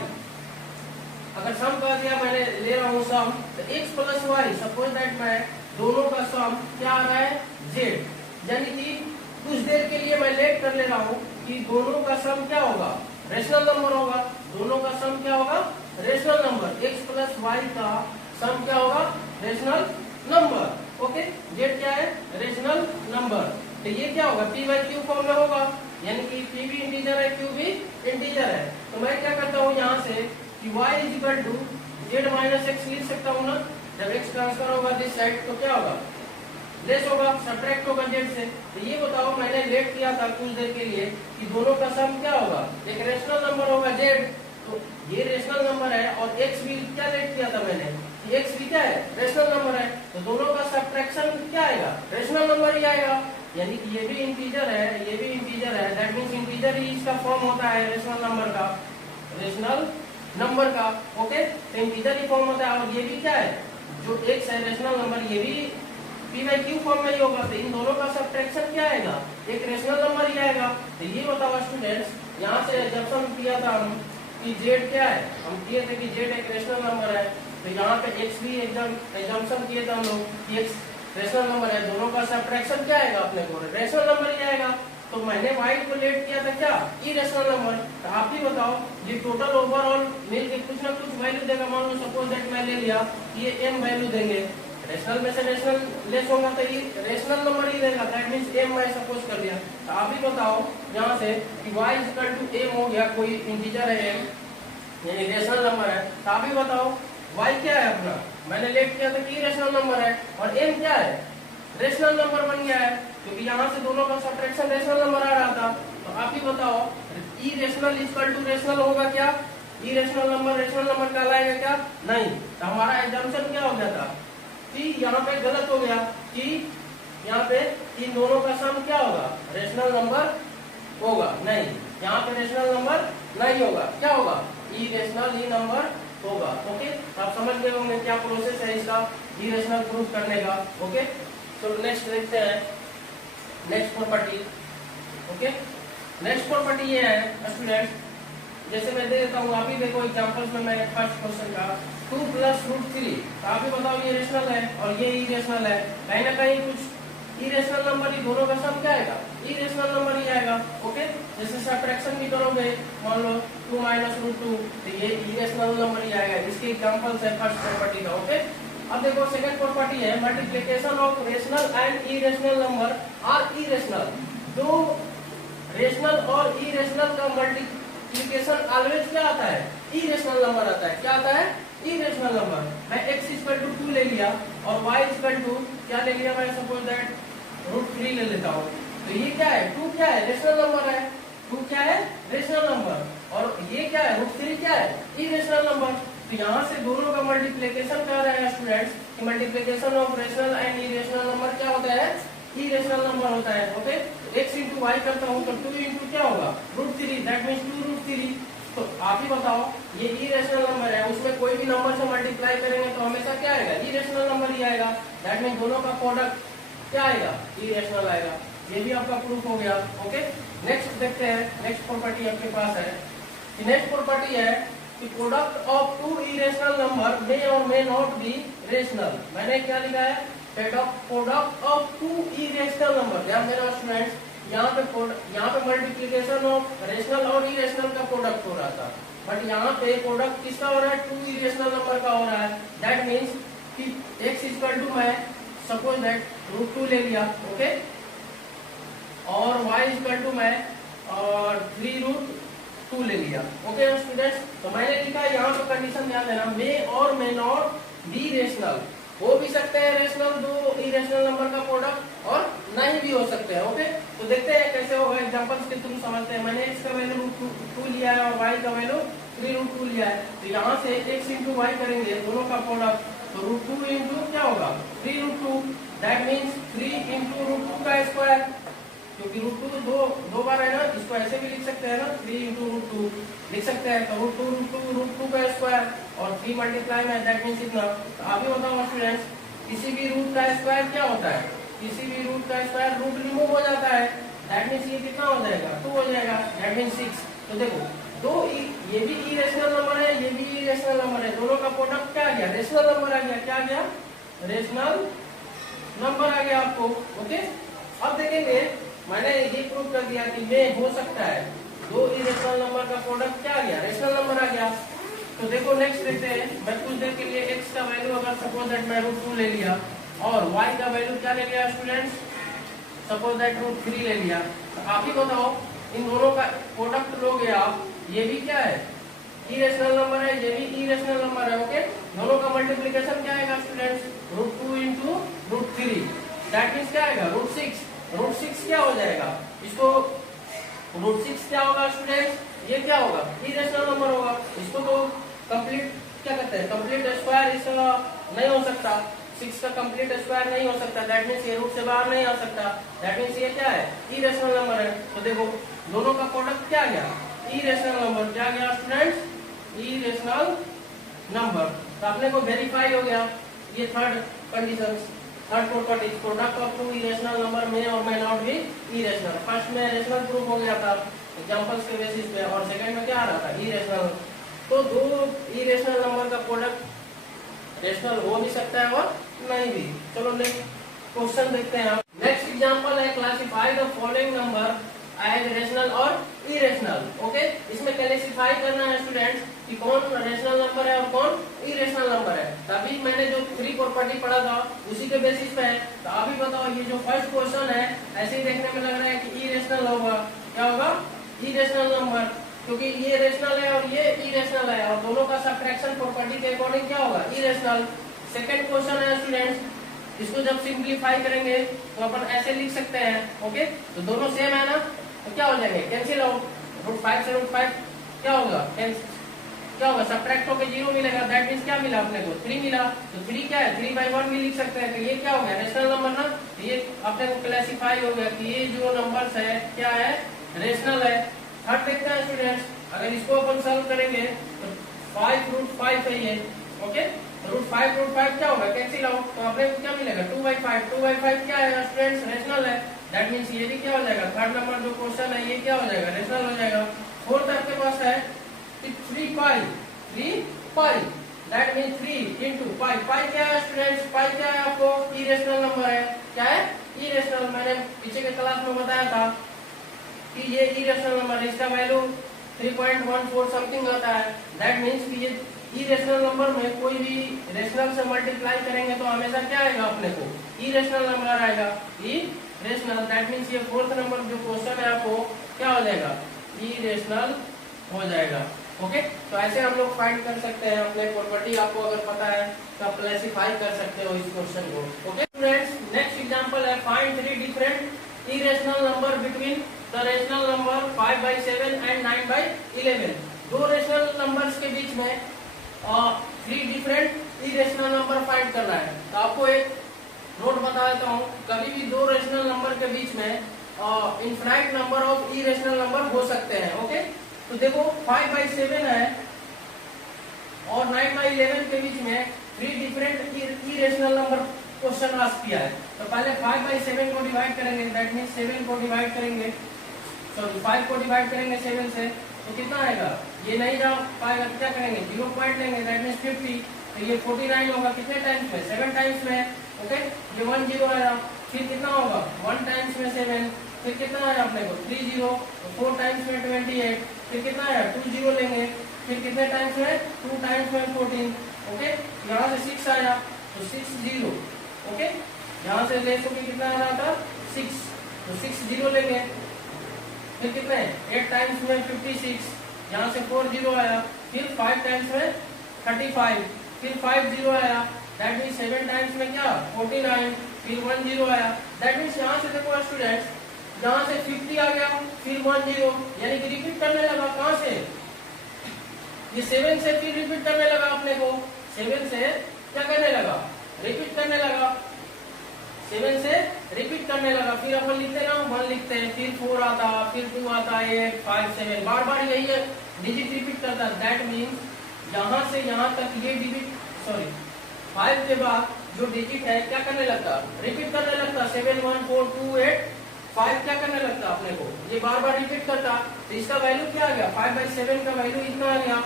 अगर सम कर दिया मैंने ले रहा हूँ सम तो x plus Y, suppose that मैं दोनों का सम क्या आ रहा है z, यानी कि कुछ देर के लिए मैं लेट कर ले रहा हूँ कि दोनों का सम क्या होगा रेशनल नंबर होगा, दोनों का सम क्या होगा rational number, x plus Y का सम क्या होगा रेशनल नंबर। ओके, z क्या है रेशनल नंबर, तो ये क्या होगा p बाई क्यू फॉर्म में होगा, यानी कि p भी इंटीजर है q भी इंटीजर है। तो मैं क्या करता हूँ यहाँ से कि y is equal to z minus X लिख सकता हूँ ना, जब x ट्रांसफर होगा दिस साइड तो क्या होगा लेस होगा, सब्ट्रैक्ट होगा z से। तो ये बताओ मैंने लेट किया था कुछ देर के लिए कि दोनों का सम क्या होगा, एक रेशनल नंबर होगा z, तो ये रेशनल नंबर है और x भी क्या लेट किया था मैंने, x भी क्या है रेशनल नंबर है, तो दोनों का सब्ट्रैक्शन क्या आएगा रेशनल नंबर ही आएगा, यानी कि ये भी इंटीजर है ये भी इंटीजर है, दैट मींस इंटीजर ही इसका फॉर्म होता है रेशनल नंबर का, रेशनल नंबर का। ओके, तो इंटीजर ही फॉर्म होता है और ये भी क्या है जो x है रेशनल नंबर, ये भी p बाई क्यू फॉर्म में ही होगा, तो इन दोनों का सब्ट्रैक्शन क्या आएगा एक रेशनल नंबर ही आएगा। तो ये बताओ स्टूडेंट्स, यहाँ से जब सम किया था हम कि z क्या है, हम किए थे कि z एक रेशनल नंबर है, तो यहाँ पे x भी एकदम एग्जाम्पशन किए थे हम लोग कि x रेशनल नंबर है, दोनों का सब्ट्रैक्शन क्या आएगा अपने को रेशनल नंबर ही आएगा। तो मैंने y को लेट किया था क्या इरेशनल नंबर, तो आप ही बताओ ये टोटल ओवरऑल मिल के कुछ ना कुछ वैल्यू देगा, मान लो सपोज दैट मैं ले लिया ये m वैल्यू देंगे, रेशनल में से रेशनल लेस होगा तो ये रेशनल नंबर ही देगा, दैट मींस m मैं सपोज कर लिया। तो आप ही बताओ यहाँ से कि y इक्वल टू m हो गया, कोई इंटीजर है m यानी रेशनल नंबर है, तो आप ही बताओ y क्या है अपना, मैंने लेट किया था कि रेशनल नंबर है और m क्या है रेशनल नंबर बन गया है, क्योंकि यहाँ से दोनों का सब्ट्रैक्शन रेशनल नंबर आ रहा था। तो आप ही बताओ ई रेशनल इक्वल टू रेशनल होगा क्या, ई रेशनल नंबर रेशनल नंबर कहलाएगा क्या, नहीं। तो हमारा एग्जाम्पशन क्या हो गया था कि यहाँ पे गलत हो गया कि यहाँ पे इन दोनों का सम क्या होगा रेशनल नंबर होगा, नहीं यहाँ पे रेशनल नंबर नहीं होगा, क्या होगा ई रेशनल ही नंबर होगा। ओके, तो आप समझ गए होंगे क्या प्रोसेस है इसका ई रेशनल प्रूफ करने का। ओके, तो नेक्स्ट देखते हैं next property. Okay, next property ये है स्टूडेंट, जैसे मैं दे देता हूँ आप ही देखो एग्जांपल्स में, मैं फर्स्ट क्वेश्चन का 2 प्लस √3, तो आप ही बताओ ये रेशनल है और ये इरेशनल है, कहीं ना कहीं कुछ इरेशनल नंबर ही दोनों का सम क्या आएगा इरेशनल नंबर ही आएगा। ओके, जैसे सब्ट्रैक्शन भी करोगे मान लो 2 माइनस √2 तो ये इरेशनल नंबर ही आएगा, इसके एग्जांपल्स है फर्स्ट प्रॉपर्टी का। ओके, अब देखो सेकंड प्रॉपर्टी है multiplication of rational and irrational number are irrational. दो रेशनल और इरेशनल का मल्टीप्लिकेशन ऑलवेज क्या आता है इरेशनल नंबर आता है, क्या आता है इरेशनल नंबर। मैं x इक्वल टू 2 ले लिया और y इक्वल टू क्या ले लिया, मैं सपोज दैट √3 ले लेता हूँ, तो ये क्या है 2 क्या है रेशनल नंबर है, 2 क्या है रेशनल नंबर और ये क्या है √3 क्या है इरेशनल नंबर। तो यहाँ से दोनों का मल्टीप्लिकेशन कर रहे हैं स्टूडेंट्स कि multiplication of rational and irrational number क्या होता है इरेशनल नंबर होता है। ओके, x इंटू वाई करता हूँ तो 2 इंटू क्या होगा √3, दैट मीन्स 2 √3। तो आप ही बताओ, ये इरेशनल नंबर है, उसमें कोई भी नंबर से मल्टीप्लाई करेंगे तो हमेशा क्या आएगा, इरेशनल नंबर ही आएगा। दैट मीन दोनों का प्रोडक्ट क्या आएगा, इरेशनल आएगा। ये भी आपका प्रूफ हो गया। ओके, नेक्स्ट देखते हैं, नेक्स्ट प्रॉपर्टी आपके पास है। नेक्स्ट प्रॉपर्टी है कि product of two irrational number may और मे नॉट बी रेशनल। मैंने क्या लिखा है, product of two irrational number. ध्यान देना स्टूडेंट्स, यहाँ पे मल्टीप्लीकेशन ऑफ रेशनल और इरेशनल का प्रोडक्ट हो रहा था, बट यहाँ पे प्रोडक्ट किसका हो रहा है, टू इरेशनल नंबर का हो रहा है। दैट मीन्स कि x इक्वल टू मैं सपोज दैट √2 ले लिया, ओके, और y इक्वल टू मैं 3√2 ले लिया। ओके स्टूडेंट्स, तो मैंने लिखा है यहाँ पे कंडीशन ध्यान देना, मे और मे नॉट बी रेशनल। हो भी सकते हैं रेशनल दो इरेशनल नंबर का प्रोडक्ट, और नहीं भी हो सकते हैं। ओके, तो देखते हैं कैसे होगा, एग्जांपल्स के थ्रू समझते हैं। मैंने x का वैल्यू √2 लिया है और y का वैल्यू 3√2 लिया है, तो यहाँ से x इंटू वाई करेंगे, दोनों का प्रोडक्ट, तो √2 इंटू क्या होगा 3√2। दैट मीन्स 3 इंटू √2 का स्क्वायर, क्योंकि √2 दो बार है ना, इसको ऐसे भी लिख सकते हैं ना, 3 इंटू √2 लिख सकते हैं। तो √2 का स्क्वायर और 3 मल्टीप्लाई में, दैट मीन्स इतना। तो आप ही बताओ स्टूडेंट्स, किसी भी रूट का स्क्वायर क्या होता है, किसी भी रूट का स्क्वायर रूट रिमूव हो जाता है। दैट मीन्स ये कितना हो जाएगा, 2 हो जाएगा। That means 6। तो देखो दो ये भी इरेशनल नंबर है, ये भी इरेशनल नंबर है, दोनों का प्रोडक्ट क्या आ गया, रेशनल नंबर आ गया। क्या आ गया, रेशनल नंबर आ गया आपको। ओके, अब देखेंगे, मैंने ये प्रूव कर दिया कि मे हो सकता है दो इरेशनल नंबर का प्रोडक्ट क्या आ गया, रेशनल नंबर आ गया। तो देखो नेक्स्ट देखते हैं, मैं कुछ देर के लिए x का वैल्यू अगर सपोज दैट मैं √2 ले लिया और y का वैल्यू क्या ले लिया स्टूडेंट्स, सपोज दैट √3 ले लिया। तो आप ही बताओ, इन दोनों का प्रोडक्ट लोगे आप, ये भी क्या है, इरेशनल नंबर है, ये भी इरेशनल नंबर है। ओके, दोनों का मल्टीप्लिकेशन क्या आएगा स्टूडेंट्स, √2 इंटू √3। दैट मीन्स क्या आएगा, √6। √6 क्या हो जाएगा, इसको √6 क्या होगा स्टूडेंट्स, ये क्या होगा, इरेशनल नंबर होगा। इसको तो कंप्लीट क्या कहते हैं, कंप्लीट स्क्वायर इसका नहीं हो सकता, 6 का कंप्लीट स्क्वायर नहीं हो सकता। दैट मीन्स ये रूट से बाहर नहीं आ सकता। दैट मीन्स ये क्या है, इरेशनल नंबर है। तो देखो दोनों का प्रोडक्ट क्या गया, इरेशनल नंबर। क्या गया स्टूडेंट्स, इरेशनल नंबर। तो अपने को वेरीफाई हो गया ये third condition, third property, product of two irrational number में और may not be irrational. First में रेशनल प्रूफ हो गया था एग्जांपल्स के बेसिस पे, और सेकंड में क्या आ रहा था, इरेशनल। तो दो इरेशनल नंबर का प्रोडक्ट रेशनल हो भी सकता है और नहीं भी। चलो नेक्स्ट क्वेश्चन देखते हैं। नेक्स्ट एग्जांपल है, classify the following number as rational और इरेशनल। ओके, इसमें क्लासिफाई करना है स्टूडेंट्स कि कौन रेशनल नंबर है और कौन इरेशनल नंबर है। तभी मैंने जो 3 प्रॉपर्टी पढ़ा था उसी के बेसिस पे है। तो आप ही बताओ, ये जो फर्स्ट क्वेश्चन है ऐसे ही देखने में लग रहा है कि इरेशनल होगा। क्या होगा, इरेशनल नंबर, क्योंकि ये रेशनल है और ये इरेशनल है, और दोनों का सब्ट्रैक्शन प्रॉपर्टी के अकॉर्डिंग क्या होगा, इरेशनल। सेकंड क्वेश्चन है स्टूडेंट्स, इसको जब सिंप्लीफाई करेंगे तो अपन ऐसे लिख सकते हैं। ओके, तो दोनों सेम है ना, तो क्या हो जाएंगे, कैंसिल आउट। √5 से √5 क्या होगा, क्या होगा, सब्ट्रैक्ट होकर 0 मिलेगा। दैट मीन्स क्या मिला अपने को, 3 मिला। तो 3 क्या है, 3/1 भी लिख सकते हैं। तो ये क्या हो गया, रेशनल नंबर ना। तो ये अपने को क्लासिफाई हो गया कि ये जो नंबर्स है क्या है, रेशनल है। थर्ड देखते हैं स्टूडेंट्स, अगर इसको अपन सॉल्व करेंगे तो 5√5 है ये। ओके, √5 क्या होगा, कैंसिल आउट। तो अपने को क्या मिलेगा, 2/5। 2/5 क्या है स्टूडेंट्स, रेशनल है। दैट मीन्स ये भी क्या हो जाएगा, थर्ड नंबर जो क्वेश्चन है ये क्या हो जाएगा, रेशनल हो जाएगा। फोर्थ आपके पास है 3π। That means 3 into pi. Pi क्या है स्टूडेंट्स, पाई क्या है आपको, इरेशनल नंबर है। क्या है, इरेशनल। मैंने पीछे के क्लास में बताया था कि ये इरेशनल नंबर है, इसका वैल्यू 3.14 समथिंग आता है। दैट मीन्स कि ये इरेशनल नंबर में कोई भी रेशनल से मल्टीप्लाई करेंगे तो हमेशा क्या आएगा, अपने को इरेशनल नंबर आएगा, इरेशनल। दैट मीन्स ये फोर्थ नंबर जो क्वेश्चन है आपको क्या हो जाएगा, इरेशनल हो जाएगा। ओके, तो ऐसे हम लोग फाइंड कर सकते हैं अपने प्रॉपर्टी। आपको अगर पता है तो आप क्लासिफाई कर सकते हो इस क्वेश्चन को। ओके स्टूडेंट्स, नेक्स्ट एग्जांपल है, find 3 different irrational number between the rational number 5/7 and 9/11। दो रेशनल नंबर्स के बीच में 3 डिफरेंट इरेशनल नंबर फाइंड करना है। तो आपको एक नोट बता देता हूँ, कभी भी दो रेशनल नंबर के बीच में infinite number of irrational number हो सकते हैं। ओके, तो देखो 5/7 है और 9/11 के बीच में 3 different irrational number question ask किया है। तो पहले 5/7 को डिवाइड करेंगे, दैट मीन्स 7 को डिवाइड करेंगे, सॉरी 5 को डिवाइड करेंगे 7 से, तो कितना आएगा, ये नहीं जा पाएगा, क्या करेंगे 0 पॉइंट लेंगे, दैट मीन्स 50, तो ये 49 होगा, कितने टाइम्स में, 7 टाइम्स में, ओके। ये 1 0 आया, फिर कितना होगा 1 टाइम्स में 7, फिर कितना आया अपने को 3 0, तो 4 टाइम्स में 28, फिर कितना आया 2 0 लेंगे, फिर कितने टाइम्स में 2 टाइम्स में 14, ओके। यहाँ से 6 आया तो 6 0, ओके। यहाँ से ले सो कितना आ रहा था 6, तो 6 0 लेंगे, फिर कितने 8 टाइम्स में 56, यहाँ से 4 0 आया, फिर 5 टाइम्स में 35, फिर 5 0 आया, दैट मीन्स 7 टाइम्स में क्या 49, फिर 1 0 आया, दैट मीन्स यहाँ से देखो स्टूडेंट्स, यहाँ से 50 आ गया, फिर 1 0, यानी कि रिपीट करने लगा, कहाँ से, ये 7 से फिर रिपीट करने लगा अपने को, 7 से क्या करने लगा, रिपीट करने लगा, 7 से रिपीट करने लगा, फिर अपन लिखते ना 1 लिखते हैं, फिर 4 आता, फिर 2 आता, 8 5 7, बार बार यही है डिजिट रिपीट करता है, दैट मीन्स यहाँ से यहाँ तक ये डिजिट, सॉरी 5 के बाद जो डिजिट है क्या करने लगता, रिपीट करने लगता, 7 1 4 2 8 5 क्या करने लगता अपने को, ये बार बार रिपीट करता, तो इसका वैल्यू क्या आ गया 5/7 का वैल्यू इतना आ गया,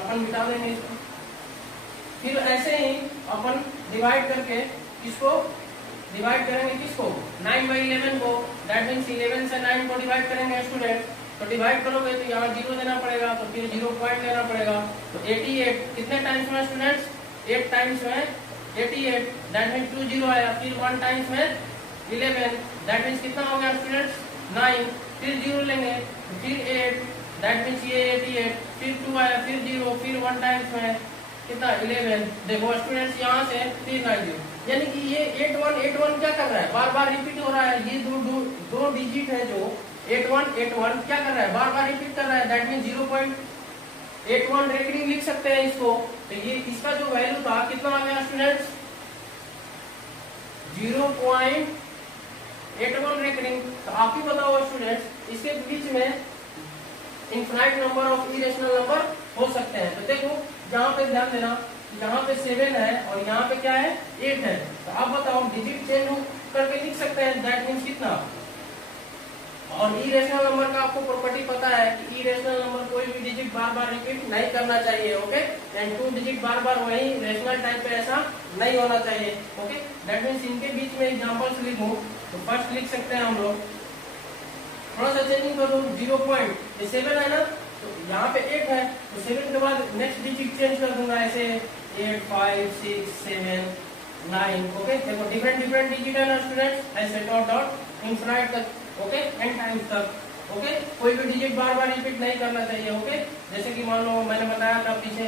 अपन मिटा देंगे इसको। फिर ऐसे ही अपन डिवाइड करके इसको डिवाइड करेंगे किसको 9/11 को, दैट मीन्स 11 से 9 को डिवाइड करेंगे स्टूडेंट, तो डिवाइड करोगे तो यहाँ 0 देना पड़ेगा, तो फिर 0 पॉइंट लेना पड़ेगा, तो 88 कितने टाइम्स में स्टूडेंट्स 8 टाइम्स में 88, दैट मीन्स 2 0 आया, फिर 1 टाइम्स में 11, दैट मीन्स कितना हो गया स्टूडेंट्स 9, फिर 0 लेंगे, फिर 8, दैट मीन्स ये 88, फिर 2 आया, फिर 0, फिर 1 टाइम्स में कितना 11, देखो स्टूडेंट्स यहाँ से 3 9 यानी कि ये 81 क्या कर रहा है, बार बार रिपीट हो रहा है, ये दो डिजिट है जो 81 क्या कर रहा है, बार बार रिपीट कर रहा है, दैट मीन्स 0.81 रेकरिंग लिख सकते हैं इसको, तो ये इसका जो वैल्यू था कितना आ गया स्टूडेंट्स 0.81 रेकरिंग। तो आप ही बताओ स्टूडेंट्स इसके बीच में infinite number of irrational number हो सकते हैं, तो देखो यहाँ पे ध्यान देना, यहाँ पे 7 है और यहाँ पे क्या है 8 है, तो आप बताओ डिजिट चेंज करके लिख सकते हैं, दैट मीन्स कितना, और इरेशनल नंबर का आपको प्रॉपर्टी पता है कि इरेशनल नंबर कोई भी डिजिट बार बार रिपीट नहीं करना चाहिए, ओके, एंड 2 डिजिट बार बार वही रेशनल टाइप पे ऐसा नहीं होना चाहिए, ओके। दैट मीन्स इनके बीच में एग्जांपल्स लिखूं तो फर्स्ट लिख सकते हैं हम लोग, थोड़ा सा चेंजिंग कर दो 0.7 है ना, तो यहाँ पे 8 है, तो 7 के बाद नेक्स्ट डिजिट चेंज कर दूंगा ऐसे 8 5 6 7 9, ओके। देखो डिफरेंट डिजिट है ना स्टूडेंट्स, ऐसे डॉट डॉट इनफाइनाइट तक, ओके, एन टाइम्स तक, ओके। कोई भी डिजिट बार बार रिपीट नहीं करना चाहिए, ओके। जैसे कि मान लो मैंने बताया था पीछे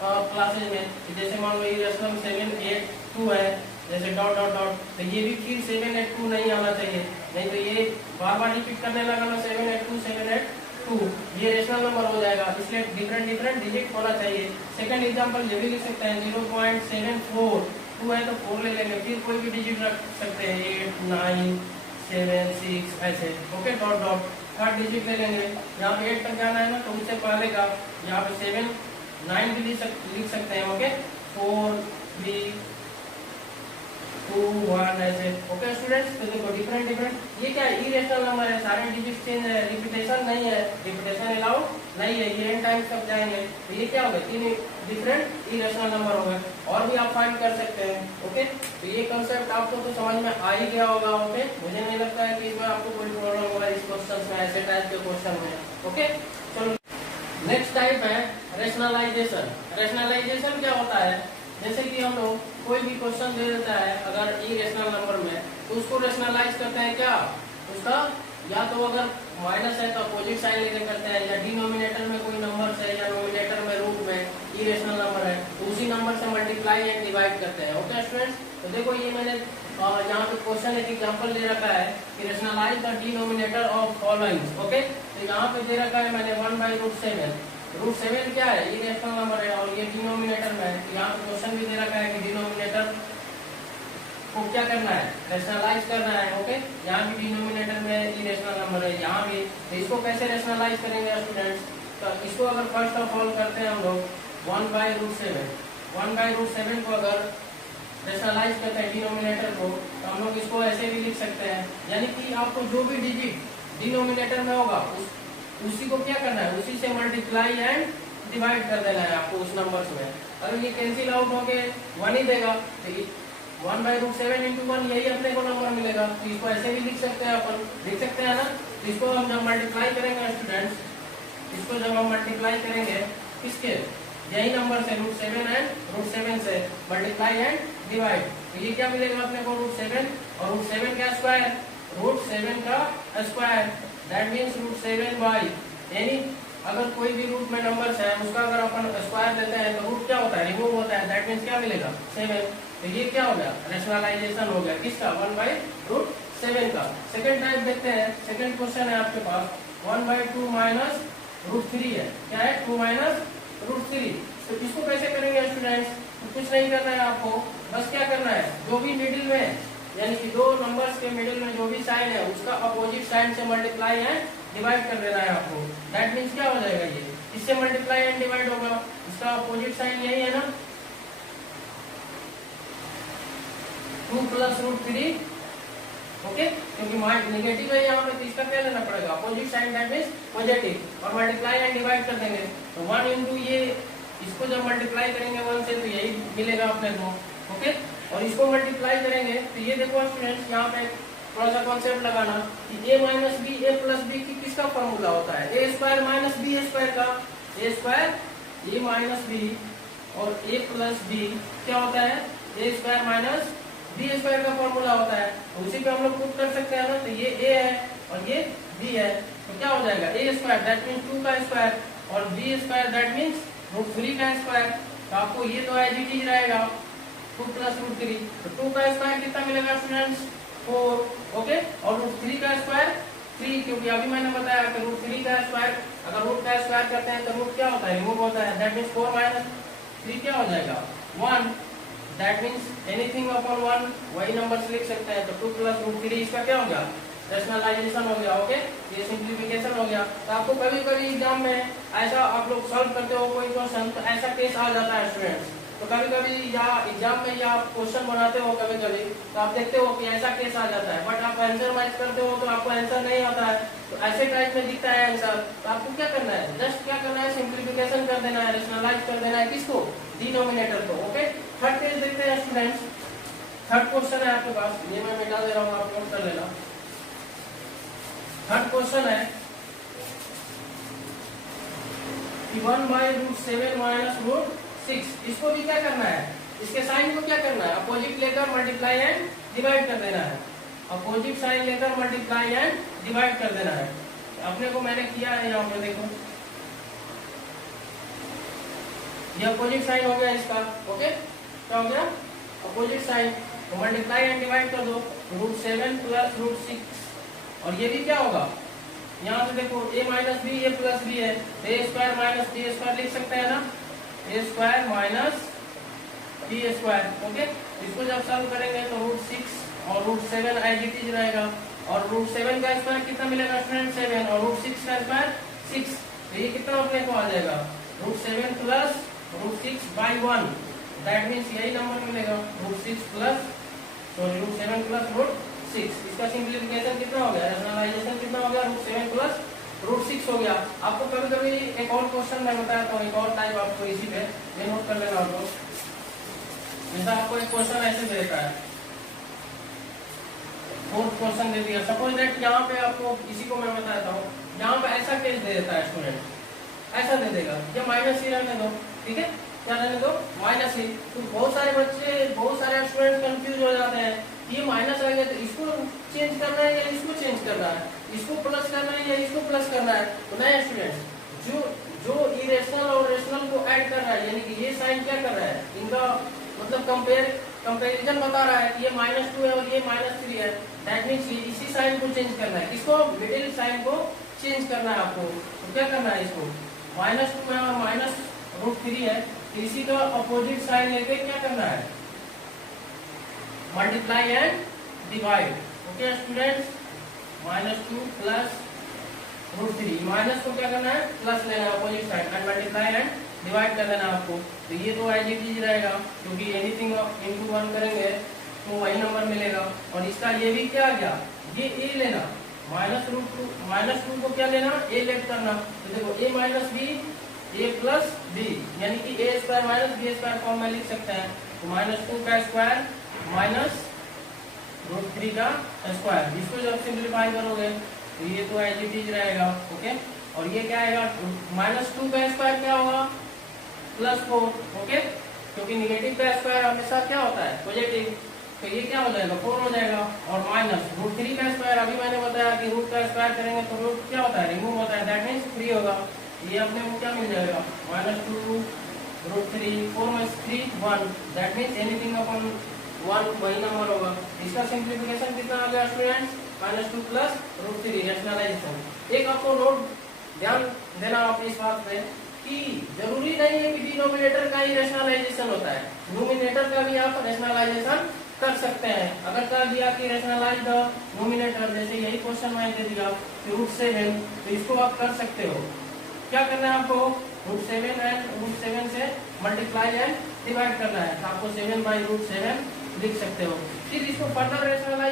क्लासेज में, जैसे मान लो इरेशनल 7 8 2 है, जैसे डॉट डॉट डॉट, तो ये भी फिर 7 8 2 नहीं आना चाहिए, नहीं तो ये बार बार रिपीट करने लगा ना 7 8 2 7 8 2, ये रेशनल नंबर हो जाएगा, इसलिए डिफरेंट डिजिट होना चाहिए। सेकंड एग्जांपल ये भी लिख सकते हैं 0.74, 2 है तो 4 ले लेंगे, फिर कोई भी डिजिट रख सकते हैं 8 9 7 6 ऐसे, okay, dot dot, third digit ले लेंगे, यहाँ पे 8 तक जाना है ना, तो उससे पहले का यहाँ पे 7 9 भी लिख सकते हैं, ओके, 4 3 2 1 ऐसे, ओके स्टूडेंट्स। तो देखो डिफरेंट ये क्या है, इरेशनल नंबर है, सारे डिजिट चेंज है, रिपीटेशन नहीं है, रिपीटेशन अलाउड नहीं है, ये n टाइम्स तक जाएंगे, तो ये क्या हो गया 3 डिफरेंट इरेशनल नंबर हो गए, और भी आप फाइंड कर सकते हैं, ओके। तो ये कंसेप्ट आपको तो समझ में आ ही गया होगा, ओके। मुझे नहीं लगता है कि इसमें आपको कोई प्रॉब्लम होगा इस क्वेश्चन में, ऐसे टाइप के क्वेश्चन में, ओके। चलो नेक्स्ट टाइप है रेशनलाइजेशन। रेशनलाइजेशन क्या होता है, जैसे कि हम लोग कोई भी क्वेश्चन दे देता है अगर इरेशनल नंबर में, तो उसको रेशनलाइज करते हैं क्या, उसका या तो अगर माइनस है तो अपोजिट साइन लेके करते हैं, या डिनोमिनेटर में कोई नंबर है या नोमिनेटर में रूट में इरेशनल नंबर है तो उसी नंबर से मल्टीप्लाई एंड डिवाइड करते हैं, ओके स्टूडेंट्स। तो देखो ये मैंने यहाँ पे क्वेश्चन एक एग्जांपल दे रखा है कि rationalise the denominator of following, okay. तो यहाँ पे दे रखा है मैंने 1/√7, √7 क्या है, ये रेशनल नंबर है और ये डिनोमिनेटर में है, यहाँ पे क्वेश्चन भी दे रखा है कि डिनोमिनेटर को क्या करना है, रेशनलाइज करना है। ओके, यहाँ भी डिनोमिनेटर में इरेशनल नंबर है, यहाँ भी, तो इसको कैसे रेशनलाइज करेंगे स्टूडेंट्स? तो इसको अगर फर्स्ट ऑफ ऑल करते हैं हम लोग 1/√7, 1/√7 को अगर रेशनलाइज करते हैं डिनोमिनेटर को, तो हम लोग इसको ऐसे भी लिख सकते हैं, यानी कि आपको जो भी डिजिट डिनोमिनेटर में होगा उसी को क्या करना है, उसी से मल्टीप्लाई एंड डिवाइड कर देना है आपको उस नंबर्स में। अगर ये कैंसिल आउट होके 1 ही देगा तो 1/√7 × 1 यही अपने को नंबर मिलेगा। तो इसको ऐसे भी लिख सकते हैं, अपन लिख सकते हैं ना। तो इसको हम जब मल्टीप्लाई करेंगे स्टूडेंट्स, इसको जब हम मल्टीप्लाई करेंगे किसके, यही नंबर से √7 एंड √7 से मल्टीप्लाई एंड डिवाइड, तो ये क्या मिलेगा अपने को, √7 और √7 का स्क्वायर, √7 का स्क्वायर, दैट मीन्स √7 बाई यानी अगर कोई भी रूट में नंबर्स है उसका अगर अपन स्क्वायर देते हैं तो रूट क्या होता है, रिमूव होता है, दैट मीन्स क्या मिलेगा, 7। तो ये क्या हो गया, रेशनलाइजेशन हो गया किसका, 1/√7 का। सेकंड टाइप देखते हैं, सेकंड क्वेश्चन है आपके पास 1/2 माइनस √3 है, क्या है, 2 माइनस √3। तो इसको कैसे करेंगे स्टूडेंट्स? तो कुछ नहीं करना है आपको, बस क्या करना है, जो भी मिडिल में यानी कि दो नंबर्स के मिडिल में जो भी साइन है उसका अपोजिट साइन से मल्टीप्लाई एंड डिवाइड कर देना है आपको। दैट मीन्स क्या हो जाएगा, ये इससे मल्टीप्लाई एंड डिवाइड होगा, इसका अपोजिट साइन यही है ना, 2 + √3। ओके, क्योंकि नेगेटिव है यहाँ पे तो इसका क्या लेना पड़ेगा, opposite sign, that means positive, और मल्टीप्लाई एंड डिवाइड कर देंगे। तो 1 × ये, इसको जब मल्टीप्लाई करेंगे 1 से तो यही मिलेगा अपने को। ओके, और इसको मल्टीप्लाई करेंगे तो ये देखो स्टूडेंट्स, यहाँ पे थोड़ा सा कॉन्सेप्ट लगाना कि a - b a + b की किसका फॉर्मूला होता है, a² - b² का, a² a - b और a + b क्या होता है, a² - b² का फॉर्मूला होता है। तो उसी पे हम लोग पुट कर सकते हैं ना, तो ये a है और ये b है, तो क्या हो जाएगा, a² दैट मीन्स 2 का स्क्वायर और b² दैट मीन्स √3 का स्क्वायर। तो आपको ये तो एज इट इज रहेगा 2 + √3, तो 2 का स्क्वायर कितना मिलेगा स्टूडेंट्स, 4। ओके, और √3 का स्क्वायर 3, क्योंकि अभी मैंने बताया कि √3 का स्क्वायर अगर रूट का स्क्वायर करते हैं तो रूट क्या होता है, रिमूव होता है, दैट मीन्स 4 - 3 क्या हो जाएगा, 1। दैट मीन्स एनीथिंग अपॉन 1 वही नंबर से लिख सकते हैं। तो 2 + √3 इसका क्या हो गया, रेशनलाइजेशन हो गया। ओके, ये सिंप्लीफिकेशन हो गया। तो आपको कभी कभी एग्जाम में ऐसा आप लोग सॉल्व करते हो कोई क्वेश्चन, तो ऐसा केस आ जाता है स्टूडेंट्स। तो कभी कभी या एग्जाम में या आप क्वेश्चन बनाते हो कभी कभी, तो आप देखते हो कि ऐसा केस आ जाता है, बट आप आंसर मैच करते हो तो आपको आंसर नहीं आता है, तो ऐसे टाइप में दिखता है आंसर। तो आपको क्या करना है, जस्ट क्या करना है, सिंप्लीफिकेशन कर देना है, रेशनलाइज कर देना है, किसको, डिनोमिनेटर को। ओके, थर्ड केस देखते हैं स्टूडेंट्स। थर्ड क्वेश्चन है आपके पास, ये मैं मिटा दे रहा हूँ, आप नोट कर लेना। थर्ड क्वेश्चन है कि 1/√7 माइनस √6, इसको भी क्या करना है, इसके साइन को क्या करना है, अपोजिट लेकर मल्टीप्लाई एंड डिवाइड कर देना है, अपोजिट साइन लेकर मल्टीप्लाई एंड डिवाइड कर देना है। अपने को मैंने किया है, यहाँ पे देखो ये अपोजिट साइन हो गया इसका। ओके, क्या हो गया, अपोजिट साइन, तो मल्टीप्लाई एंड डिवाइड कर दो, √7 + √6, और ये भी क्या होगा, यहाँ से देखो a - b a + b है, a² - b² लिख सकते हैं ना, a² - b²। ओके, इसको जब सॉल्व करेंगे तो √6 और √7 एज इट इज रहेगा, और √7 का स्क्वायर कितना मिलेगा स्टूडेंट, 7, और √6 का स्क्वायर 6, तो ये कितना अपने को आ जाएगा, √7 + √6/1, दैट मीन्स यही नंबर मिलेगा, √6 + √7 + √6। इसका सिंप्लीफिकेशन कितना हो गया, रेशनलाइजेशन कितना हो गया, √7 + √6 हो गया। आपको कभी कभी एक और क्वेश्चन मैं बताया था, एक और टाइप आपको इसी पे ये नोट कर लेना आपको। जैसा आपको एक क्वेश्चन ऐसे दे देता है, फोर्थ क्वेश्चन दे दिया, सपोज दैट यहाँ पे आपको इसी को मैं बताता हूँ, यहाँ पे ऐसा केस दे देता है स्टूडेंट, ऐसा दे देगा, ये -c रहने दो, ठीक है, क्या रहने दो, -c। तो बहुत सारे बच्चे, बहुत सारे स्टूडेंट कंफ्यूज हो जाते हैं, ये माइनस आ गया तो इसको चेंज करना है या इसको चेंज करना है, इसको प्लस करना है या इसको प्लस करना है। तो नए स्टूडेंट्स जो इरेशनल और रेशनल को ऐड कर रहा है, यानी कि ये साइन क्या कर रहा है, इनका मतलब कंपेरिजन बता रहा है कि ये -2 है और ये -3 है, दैट मीन्स इसी साइन को चेंज करना है, किसको, मिडिल साइन को चेंज करना है आपको। तो क्या करना है, इसको -2 है और -√3 है, तो इसी का अपोजिट साइन लेके क्या करना है, multiply and divide. Okay students, -2 plus √3, minus को क्या करना है, प्लस लेना है opposite side, and multiply and divide कर देना आपको। तो ये तो एज इट इज रहेगा, क्योंकि एनीथिंग इनटू 1 करेंगे तो वही नंबर मिलेगा। और इसका ये भी क्या आ गया, ये a लेना, -√2 को क्या लेना, a लेट करना। तो देखो a minus B, a plus B, यानी कि a square minus B square form में लिख सकते हैं। तो -2 का स्क्वायर माइनस √3 का स्क्वायर, इसको जब सिंप्लीफाई करोगे तो ये तो एज इट इज रहेगा। ओके, और ये क्या आएगा, -2 का स्क्वायर क्या होगा, +4। ओके, क्योंकि निगेटिव का स्क्वायर हमेशा क्या होता है, पॉजिटिव, तो ये क्या हो जाएगा, 4 हो जाएगा। और माइनस √3 का स्क्वायर, अभी मैंने बताया कि रूट का स्क्वायर करेंगे तो रूट क्या होता है, रिमूव होता है, दैट मीन्स 3 होगा। ये अपने को क्या मिल जाएगा, -2 √3, 4 में 3 1, दैट मीन्स एनीथिंग अपॉन 1 वही नंबर होगा। इसका सिंप्लीफिकेशन कितना आ गया स्टूडेंट्स, -2 प्लस √3 रैशनलाइजेशन। एक आपको नोट ध्यान देना आप इस बात पे कि जरूरी नहीं है कि डिनोमिनेटर का ही रैशनलाइजेशन होता है, नोमिनेटर का भी आप रैशनलाइजेशन कर सकते हैं। अगर कर दिया कि रैशनलाइज द नोमिनेटर, जैसे यही क्वेश्चन में दे दिया कि √7, तो इसको आप कर सकते हो। क्या करना है आपको, √7 एंड √7 से मल्टीप्लाई एंड डिवाइड करना है, तो आपको 7/√7 लिख सकते हो। फिर इसको फर्दर रैशनलाइज